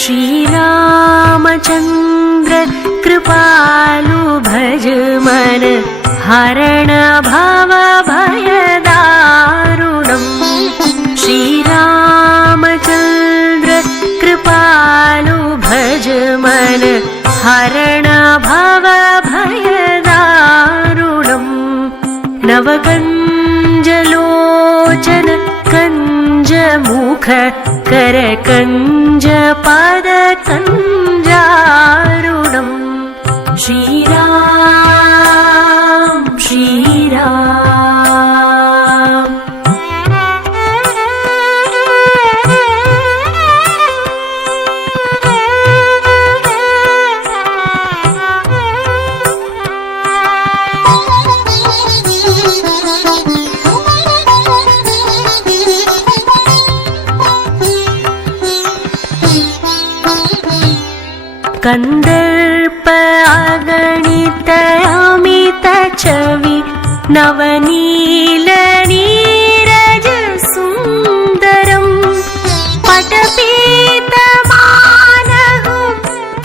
श्रीरामचन्द्र कृपालु भज मन हरण भव भयदारुणम् श्रीरामचन्द्र कृपालु भज मन हरण भव भयदारुणम् नवकञ्जलोचन कञ्जमुख करकञ्ज पद कञ्जारुणम् श्रीराम श्रीराम कंदर्प अगणित अमित छवि नवनील नीरज सुंदरम पटपीत मानहु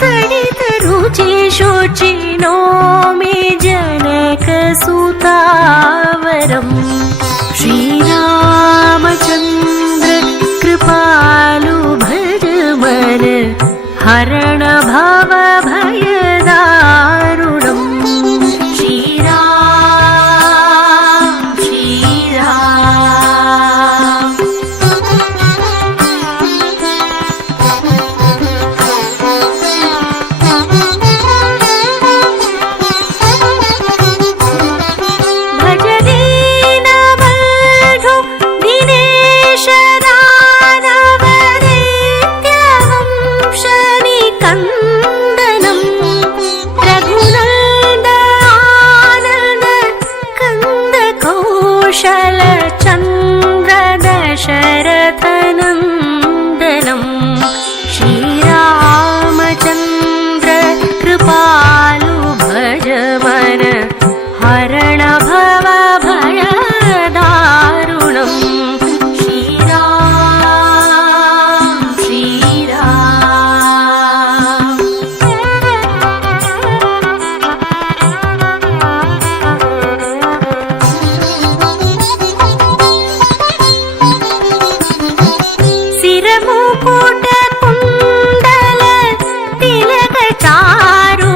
तडित रुचि शुचि नौमि जनक सुतावरम श्रीरामचन्द्र कृपालु भज मन हरण भव भयदारुणम् श्रीराम श्रीराम भज दीनबन्धु दिनेश दानव दैत्यवंशनि कंदनम् रघुनंद आनंद कंद कौशल चंद्र दशरथ नंदनम् श्रीरामचन्द्र कृपालु भज मन हरण भव भयदारुणम् श्रीराम श्रीराम सिरमुकुट कुंडल तिलक चारु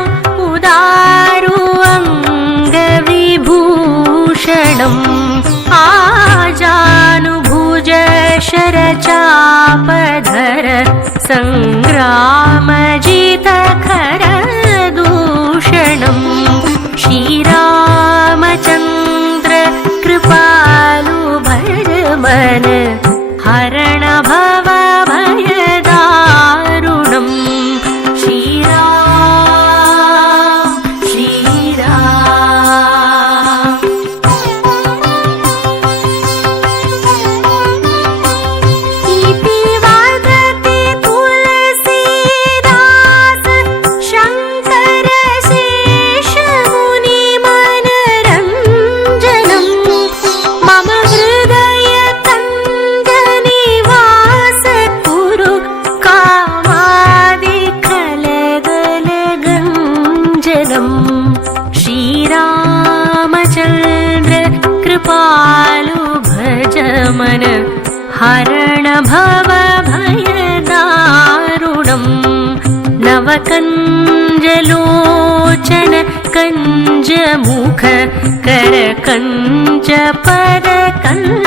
उदारु अंग विभूषणम् आजानुभुज शरचापधर संग्रामजित खर दूषणम् श्रीरामचन्द्र कृपालु भज मन हरण भव भयदारुणम् श्रीराम श्रीराम इति वदति तुलसीदास शङ्कर शेषमुनि मनरञ्जनम् मम हृदय कन्दनिवास कुरु कामादिकलगलगञ्जनम् श्रीरामचन्द्र कृपालु भज मन हरण भव भयदारुणम् नवकञ्जलोचन कञ्जमुख करकञ्ज पद कञ्ज